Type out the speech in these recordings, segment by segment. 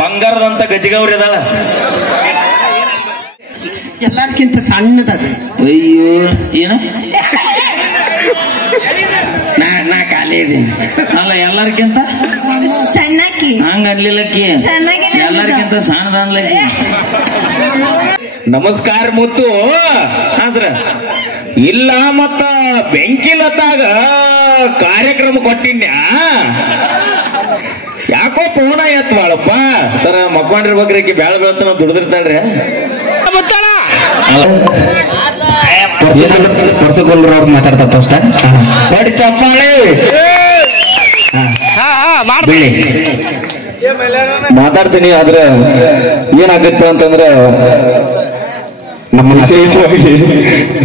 ಬಂಗಾರದಂತ ಗಜಗೌರಿ ಅದಾಳ. ಎಲ್ಲಾರ್ಕಿಂತ ಸಣ್ಣದದು. ಅಯ್ಯೋ ಏನ ನಾ ಖಾಲಿ ಇದೀನಿ. ಅಲ್ಲ ಎಲ್ಲಾರ್ಕಿಂತ ಸಣ್ಣಕ್ಕಿ ಹಂಗ ಅನ್ಲಿಲ್ಲಕ್ಕಿ ಎಲ್ಲಾರ್ಕಿಂತ ಸಣ್ಣದ ಅನ್ಲಕ್ಕಿ. ನಮಸ್ಕಾರ ಮುತ್ತು. ಸರ ಇಲ್ಲ ಮತ್ತ ಬೆಂಕಿಲತ್ತಾಗ ಕಾರ್ಯಕ್ರಮ ಕೊಟ್ಟಿನ್ಯಾ ಯಾಕೋ ಪೂರ್ಣ ಎತ್ವಾಳಪ್ಪ. ಸರ ಮಕ್ಕೊಂಡಿರ್ಬೇಕ್ರಿ ಬ್ಯಾಳ ಬೆಳತನ ದುಡ್ದಿರ್ತಾಳ್ರಿ. ಪರ್ಸಗೊಲ್ರವ್ರು ಮಾತಾಡ್ತಾರ ಫಸ್ಟ್ ನೋಡಿ ಚಪ್ಪಾಳೆ ಮಾತಾಡ್ತೀನಿ. ಆದ್ರೆ ಏನಾಗತ್ತ ಅಂತಂದ್ರೆ ನಮ್ಮ ವಿಶೇಷವಾಗಿ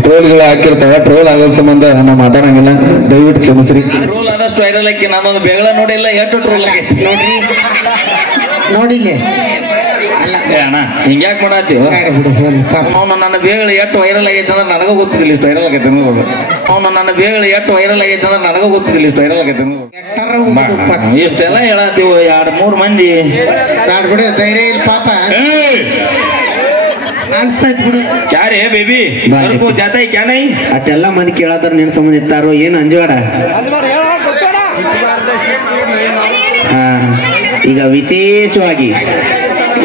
ಟ್ರೋಲ್ಗಳು ಹಾಕಿರ್ತಾವ. ಟ್ರೋಲ್ ಆಗೋದ್ ಸಂಬಂಧ ನಾವು ಮಾತಾಡಂಗಿಲ್ಲ, ದಯವಿಟ್ಟು ಕ್ಷಮಿಸ್ರಿ. ಟ್ರೋಲ್ ಆದಷ್ಟು ವೈರಲ್ ಆಕಿ ನಾನೊಂದು ಬೆಗಳ ನೋಡಿಲ್ಲ, ಎಷ್ಟು ಟ್ರೋಲ್ ಆಗೈತಿ ನೋಡ್ರಿ ನೋಡಿಲ್ಲೇ ಅಣ್ಣ. ಹಿಂಗ್ಯಾಕ್ ಮಾಡತ್ತೀವ ಅವನು ನನ್ನ ಬೇಗಳ ಎಷ್ಟು ವೈರಲ್ ಆಗೈತೆ ಅಂದ್ರೆ ನನಗ ಗೊತ್ತಿಲ್ಲ ಇಷ್ಟು ವೈರಲ್ ಆಗೈತೆ ಅನ್ನೋದು. ಅವನು ನನ್ನ ಬೇಗಳ ಎಷ್ಟು ವೈರಲ್ ಆಗೈತೆ ಅಂದ್ರೆ ನನಗ ಗೊತ್ತಿಲ್ಲ ಇಷ್ಟು ವೈರಲ್ ಆಗೈತೆ ಅನ್ನೋದು. ಇಷ್ಟೆಲ್ಲ ಹೇಳತ್ತೀವ 2-3 ಮಂದಿ ಬಿಡು, ಧೈರ್ಯ ಇಲ್ಲ ಪಾಪ ಅನ್ಸ್ತಾಯ್ತು ಬಿಡು. ಕ್ಯಾರೇ ಬೇಬಿ ಜಾತ ಕ್ಯಾ ನೈ ಅಷ್ಟೆಲ್ಲ ಮಂದಿ ಕೇಳತ್ತಾರ ನಿನ್ ಸಂಬಂಧ ಇತ್ತಾರೋ ಏನ್ ಅಂಜವಾಡ. ಈಗ ವಿಶೇಷವಾಗಿ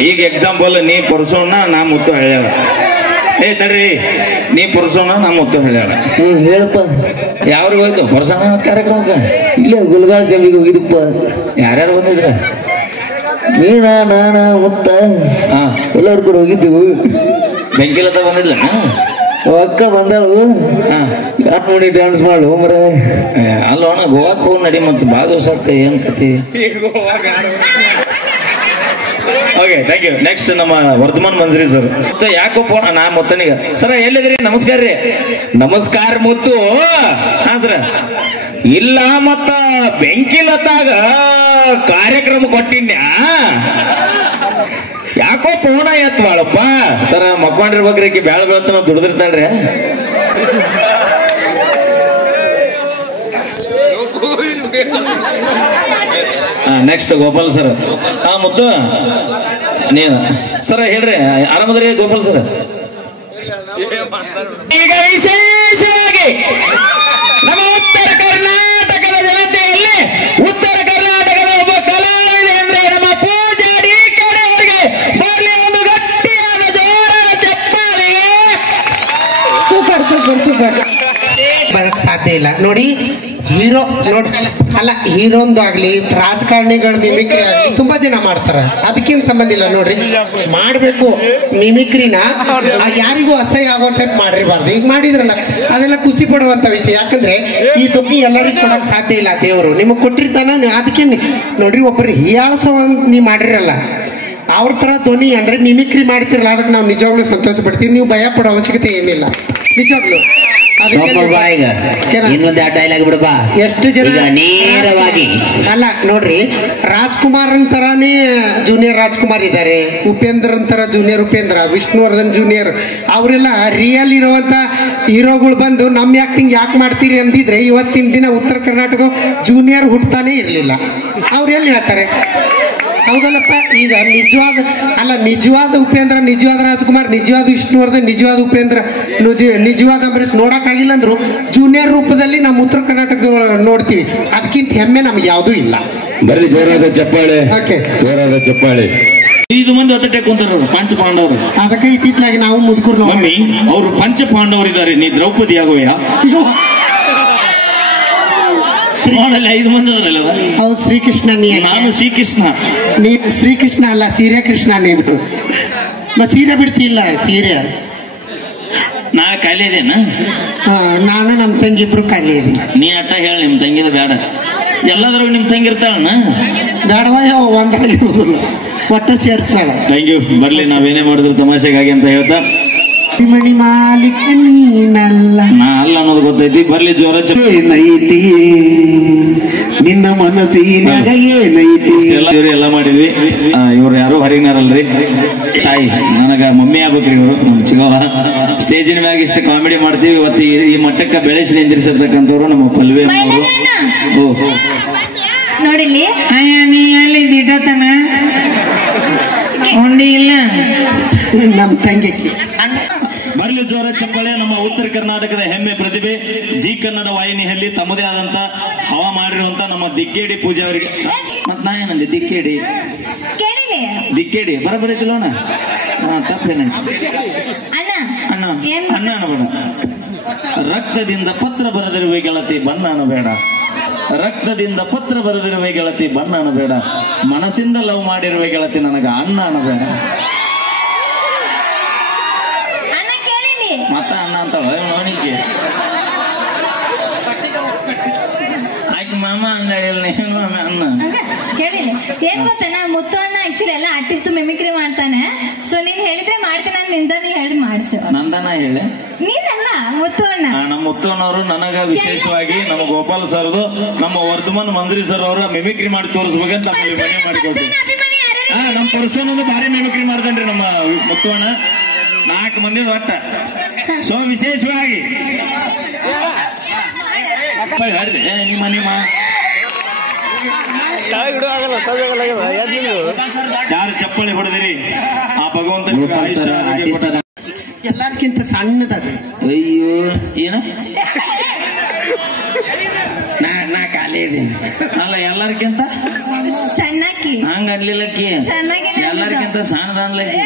ಈಗ ಎಕ್ಸಾಂಪಲ್ ನೀ ಪರ್ಸೋಣ ನಾ ಮುತ್ತು ಹೇಳ್ಯಾಳ. ತಡ್ರಿ ನೀ ಪರ್ಸೋಣ ನಾ ಮುತ್ತು ಹೇಳ್ಯಾಳ. ಹೇಳಪ್ಪ ಯಾವ್ರಿಗೆ ಹೋಯ್ತು ಪರ್ಸೋಣ ಕಾರ್ಯಕ್ರಮಕ್ಕೆ? ಇಲ್ಲೇ ಗುಲ್ಗಾಲ್ ಜಂಬಿಗೆ ಹೋಗಿದಪ್ಪ. ಯಾರ್ಯಾರು ಬಂದಿದ್ರ? ನೀನ ನಾನ ಮುತ್ತ ಎಲ್ಲರೂ ಕೂಡ ಹೋಗಿದ್ದೀವಿ. ಬೆಂಕಿಲತ್ತ ಬಂದಿಲ್ಲ ಅಕ್ಕ ಬಂದಳು. ಯಾಕೆ ನೋಡಿ ಡ್ಯಾನ್ಸ್ ಮಾಡು ಮರ. ಅಲ್ಲೋಣ ಗೋವಾಕ್ ಹೋಗಿ ನಡಿ ಮತ್ತೆ ಭಾಳ ದಿವಸ ಆಗ್ತದೆ ಏನ್ ಕತಿ. Okay thank you. ನೆಕ್ಸ್ಟ್ ನಮ್ಮ ವರ್ಧಮಾನ್ ಮಂಜ್ರಿ ಸರ್. ಯಾಕೋ ಫೋನ್ ನಾ ಮೊತ್ತನಿಗ ಸರ ಎಲ್ಲಿದ್ರಿ? ನಮಸ್ಕಾರ ರೀ. ನಮಸ್ಕಾರ ಮುತ್ತು. ಸರ ಇಲ್ಲ ಮತ್ತ ಬೆಂಕಿಲತ್ತಾಗ ಕಾರ್ಯಕ್ರಮ ಕೊಟ್ಟಿನ್ಯಾ ಯಾಕೋ ಪೂರ್ಣ ಎತ್ವಾಳಪ್ಪ. ಸರ ಮಕ್ಕೊಂಡಿರ್ಬೇಕ್ರಿ ಬ್ಯಾಳ ಬೆಳತನ ದುಡ್ದಿರ್ತಾಳ್ರಿ. Next Gopal sir. ಮುತ್ತು ನೀನು ಸರ ಹೇಳ್ರಿ, ಆರಾಮದ್ರಿ ಗೋಪಾಲ್ ಸರ್? ಈಗ ವಿಶೇಷವಾಗಿ ನಮ್ಮ ಉತ್ತರ ಕರ್ನಾಟಕದ ಜನತೆಯಲ್ಲಿ ಉತ್ತರ ಕರ್ನಾಟಕದ ಒಬ್ಬ ಕಲಾವಿದ ಅಂದ್ರೆ ನಮ್ಮ ಪೂಜಾರಿ ಕಡೆಯವರಿಗೆ ಬರ್ಲಿ ಒಂದು ಗಟ್ಟಿಯಾದ ಜೋರಾದ ಚಪ್ಪಾಳೆ. Super super super. ಬರಕ್ ಸಾಧ್ಯ ಇಲ್ಲ ನೋಡಿ. ಹೀರೋ ನೋಡಿ ಅಲ್ಲ, ಹೀರೋಂದು ಆಗ್ಲಿ ರಾಜಕಾರಣಿಗಳ ಮಿಮಿಕ್ರಿ ಆಗ್ಲಿ ತುಂಬಾ ಜನ ಮಾಡ್ತಾರ, ಅದಕ್ಕೇನ್ ಸಂಬಂಧ ಇಲ್ಲ ನೋಡ್ರಿ. ಮಾಡ್ಬೇಕು ಮಿಮಿಕ್ರಿನ, ಯಾರಿಗೂ ಅಸಹ್ಯ ಆಗೋ ಟೈಪ್ ಮಾಡಿರಬಾರ್ದು. ಈಗ ಮಾಡಿದ್ರಲ್ಲ ಅದೆಲ್ಲ ಖುಷಿ ಪಡುವಂತ ವಿಷಯ. ಯಾಕಂದ್ರೆ ಈ ಧ್ವನಿ ಎಲ್ಲರಿಗೂ ಕೊಡಕ್ ಸಾಧ್ಯ ಇಲ್ಲ, ದೇವರು ನಿಮಗ್ ಕೊಟ್ಟಿರ್ತಾನ. ಅದಕ್ಕೆ ನೋಡ್ರಿ ಒಬ್ಬರು ಹೀಯಾಳ್ಸೋ ನೀವ್ ಮಾಡಿರಲ್ಲ, ಅವ್ರ ತರ ಧ್ವನಿ ಅಂದ್ರೆ ಮಿಮಿಕ್ರಿ ಮಾಡ್ತಿರಲ್ಲ, ಅದಕ್ಕೆ ನಾವು ನಿಜವಾಗ್ಲೂ ಸಂತೋಷ ಪಡ್ತೀವಿ. ನೀವು ಭಯ ಪಡೋ ಅವಶ್ಯಕತೆ ಏನಿಲ್ಲ ನಿಜವಾಗ್ಲೂ. ಇನ್ನೊಂದು ಡೈಲಾಗ್ ಬಿಡಬಾ. ಎಷ್ಟು ಜನ ನೇರವಾಗಿ ಅಲ್ಲ ನೋಡ್ರಿ, ರಾಜ್ಕುಮಾರ್ ತರಾನೇ ಜೂನಿಯರ್ ರಾಜ್ಕುಮಾರ್ ಇದ್ದಾರೆ, ಉಪೇಂದ್ರ ಅಂತರ ಜೂನಿಯರ್ ಉಪೇಂದ್ರ, ವಿಷ್ಣುವರ್ಧನ್ ಜೂನಿಯರ್, ಅವರೆಲ್ಲ ರಿಯಲ್ ಇರುವಂತ ಹೀರೋಗಳು ಬಂದು ನಮ್ಮ ಆಕ್ಟಿಂಗ್ ಯಾಕೆ ಮಾಡ್ತೀರಿ ಅಂದಿದ್ರೆ ಇವತ್ತಿನ ದಿನ ಉತ್ತರ ಕರ್ನಾಟಕ ಜೂನಿಯರ್ ಹುಟ್ತಾನೆ ಇರಲಿಲ್ಲ. ಅವ್ರು ಎಲ್ಲಿ ಹೇಳ್ತಾರೆ? ಹೌದಲ್ಲಪ್ಪ. ಈಗ ನಿಜವಾದ ಉಪೇಂದ್ರ, ನಿಜವಾದ ರಾಜ್ಕುಮಾರ್, ನಿಜವಾದ ವಿಷ್ಣುವರ್ಧನ್, ನಿಜವಾದ ಉಪೇಂದ್ರ, ನಿಜವಾದ ಅಂಬರೀಶ್ ನೋಡಕ್ಕಾಗಿಲ್ಲ ಅಂದ್ರು ಜೂನಿಯರ್ ರೂಪದಲ್ಲಿ ನಮ್ಮ ಉತ್ತರ ಕರ್ನಾಟಕದ ನೋಡ್ತೀವಿ. ಅದಕ್ಕಿಂತ ಹೆಮ್ಮೆ ನಮ್ಗೆ ಯಾವುದೂ ಇಲ್ಲ. ಬರ್ಲಿ ಜೋರಾದ ಚಪ್ಪಾಳೆ. ಓಕೆ, ಜೋರಾದ ಚಪ್ಪಾಳೆ. 5 ಮಂದಿ ಹೊತ್ತಟೆ ಕುಂತಾರ ಪಂಚ ಪಾಂಡವರು. ಅದಕ್ಕೆ ಇತ್ತಿತ್ಲಾಗಿ ನಾವು ಮುದ್ಕೂರು ಮಮ್ಮಿ ಅವರು ಪಂಚ ಪಾಂಡವರಿದ್ದಾರೆ, ನೀ ದ್ರೌಪದಿ ಆಗುವೆಯಾ? 5 ಮಂದಿ ಅದರಲ್ಲ. ಹೌದು, ಶ್ರೀಕೃಷ್ಣ. ನಾನು ಶ್ರೀಕೃಷ್ಣ. ನೀನು ಶ್ರೀಕೃಷ್ಣ ಅಲ್ಲ, ಸೀರೆ ಕೃಷ್ಣ. ನೀನು ಸೀರೆ ಬಿಡ್ತಿಲ್ಲ, ಸೀರೆ. ನಾ ಖಾಲಿ ಇದೇನ? ನಾನು ನಮ್ಮ ತಂಗಿ ಇಬ್ರು ಖಾಲಿ ಇದೀನಿ. ನೀ ಅಟ್ಟ ಹೇಳಿ, ನಿಮ್ ತಂಗಿದ ಬೇಡ. ಎಲ್ಲದ್ರಾಗ ನಿಮ್ ತಂಗಿ ಇರ್ತಾಳಣ್ಣ. ಬೇಡವಾ? ಒಂದ್ರಲ್ಲಿ ಇರುವುದಿಲ್ಲ, ಒಟ್ಟ ಸೇರಿಸ್ಬೇಡ. Thank you. ಬರ್ಲಿ, ನಾವೇನೇ ಮಾಡಿದ್ರು ತಮಾಷೆಗಾಗಿ ಅಂತ ಹೇಳ್ತಾ ಮಣಿ ಮಾಲಿಕ ನೀನಲ್ಲ, ನಾ ಅಲ್ಲ ಅನ್ನೋದು ಗೊತ್ತೈತಿ. ಬರ್ಲಿ ಜೋರ ಏನೈತಿ ನಿನ್ನ ಮನಸ್ಸಿನಾಗ ಏನೈತಿ. ಎಲ್ಲ ಮಾಡಿದ್ವಿ. ಇವ್ರು ಯಾರು ಹೊರಗಿನಾರಲ್ರಿ, ತಾಯಿ ನನಗ ಮಮ್ಮಿ ಆಗ್ಬೇಕ್ರಿ ಇವರು. ನಮ್ ಚಿಗವ ಸ್ಟೇಜಿನ ಮ್ಯಾಗ ಇಷ್ಟು ಕಾಮಿಡಿ ಮಾಡ್ತೀವಿ. ಇವತ್ತು ಈ ಮಟ್ಟಕ್ಕೆ ಬೆಳೆಸಿ ನಿಂದಿರಿಸಿರ್ತಕ್ಕಂಥವ್ರು ನಮ್ಮ ಪಲ್ವಿ ಅವರು. ನೋಡಿಲ್ಲಿ ನೀ ಅಲ್ಲಿ ದಿಡತನ ಉಂಡಿ ಇಲ್ಲ ನಮ್ ತಂಗಿಕ್ಕಿ ಬರ್ಲಿ ಜೋರ ಚಪ್ಪಾಳೆ. ನಮ್ಮ ಉತ್ತರ ಕರ್ನಾಟಕದ ಹೆಮ್ಮೆ ಪ್ರತಿಭೆ ಜಿ ಕನ್ನಡ ವಾಹಿನಿಯಲ್ಲಿ ತಮ್ಮದೇ ಆದಂತ ಹವಾ ಮಾಡಿರುವಂತ ನಮ್ಮ ದಿಕ್ಕೇಡಿ ಪೂಜೆ ಅವರಿಗೆ ಮತ್ ನಾ ಏನಂದೆ ದಿಕ್ಕೇಡಿ ಕೇಳಿಲಿ ದಿಕ್ಕೇಡಿ ಬರಬರಿತಿಲ್ಲೋಣ ತಪ್ಪೇನ ಅಣ್ಣ ಅಣ್ಣ ಏನ್ ಅಣ್ಣ ಅನ್ನಬೇಡ. ರಕ್ತದಿಂದ ಪತ್ರ ಬರೆದಿರುವೆ ಗೆಳತಿ ಬಣ್ಣ ಅನ್ನಬೇಡ. ರಕ್ತದಿಂದ ಪತ್ರ ಬರೆದಿರುವೆ ಗೆಳತಿ ಬಣ್ಣ ಅನ್ನಬೇಡ. ಮನಸ್ಸಿಂದ ಲವ್ ಮಾಡಿರುವೆ ಗೆಳತಿ ನನಗ ಅಣ್ಣ ಅನ್ನಬೇಡ. ಅಣ್ಣ ಕೇಳಿಲಿ ಮತ್ತ ಅಣ್ಣ ಅಂತ ಅವನಿಗೆ ಆಯ್ತು ಮಾಮ ಅಂಗಡಿಯಲ್ಲಿ ಅಣ್ಣ ಕೇಳಿಲಿ ಏನ್ ಗೊತ್ತಣ್ಣ ಮುತ್ತು ಅಣ್ಣ ಆಕ್ಚುಲಿ ಎಲ್ಲ ಆರ್ಟಿಸ್ಟ್ ಮಿಮಿಕ್ರಿ ಮಾಡ್ತಾನೆ. ಸೊ ನೀನ್ ಹೇಳಿದ್ರೆ ಮಾಡ್ತಾನೆ, ನಾನು ನಿಂದಾನೆ ಹೇಳಿ ಮಾಡಿಸು. ನಂದನ ಹೇಳಿ ನೀನಲ್ಲ ಮುತ್ತು ಅಣ್ಣ. ನಮ್ಮ ಮುತ್ತನವರು ನನಗ ವಿಶೇಷವಾಗಿ ನಮ್ಮ ಗೋಪಾಲ್ ಸರ್ದು ನಮ್ಮ ವರ್ಧಮಾನ್ ಮಂಜ್ರಿ ಸರ್ ಅವರ ಮಿಮಿಕ್ರಿ ಮಾಡಿ ತೋರಿಸ್ಬೇಕಂತ ನಮ್ಮಲ್ಲಿ ಮನೆ ಮಾಡಿಕೊಡ್ತೀವಿ. ನಮ್ಮ ಪರ್ಸನ್ ಭಾರಿ ಮಿಮಿಕ್ರಿ ಮಾಡ್ತೇನ್ರಿ ನಮ್ಮ ಮುತ್ತವಣ್ಣ. 4 ಮಂದಿ ಒಟ್ಟ. ಸೊ ವಿಶೇಷವಾಗಿ ನಿಮ್ಮ ನಿಮ್ಮ ಯಾರು ಚಪ್ಪಳಿ ಹೊಡೆದಿರಿ ಆ ಭಗವಂತ ಎಲ್ಲಾರ್ಕಿಂತ ಸಣ್ಣದದು. ಅಯ್ಯೋ ಏನ ನಾ ಖಾಲಿ ಇದೀನಿ ಅಲ್ಲ ಎಲ್ಲರಿಗಿಂತ ಸಣ್ಣಕ್ಕಿ ಹಂಗ ಅನ್ಲಿಲ್ಲಕ್ಕಿ ಸಣ್ಣಗೆ ಎಲ್ಲರಿಗಿಂತ ಸಣ್ಣದ ಅನ್ಲಕ್ಕಿ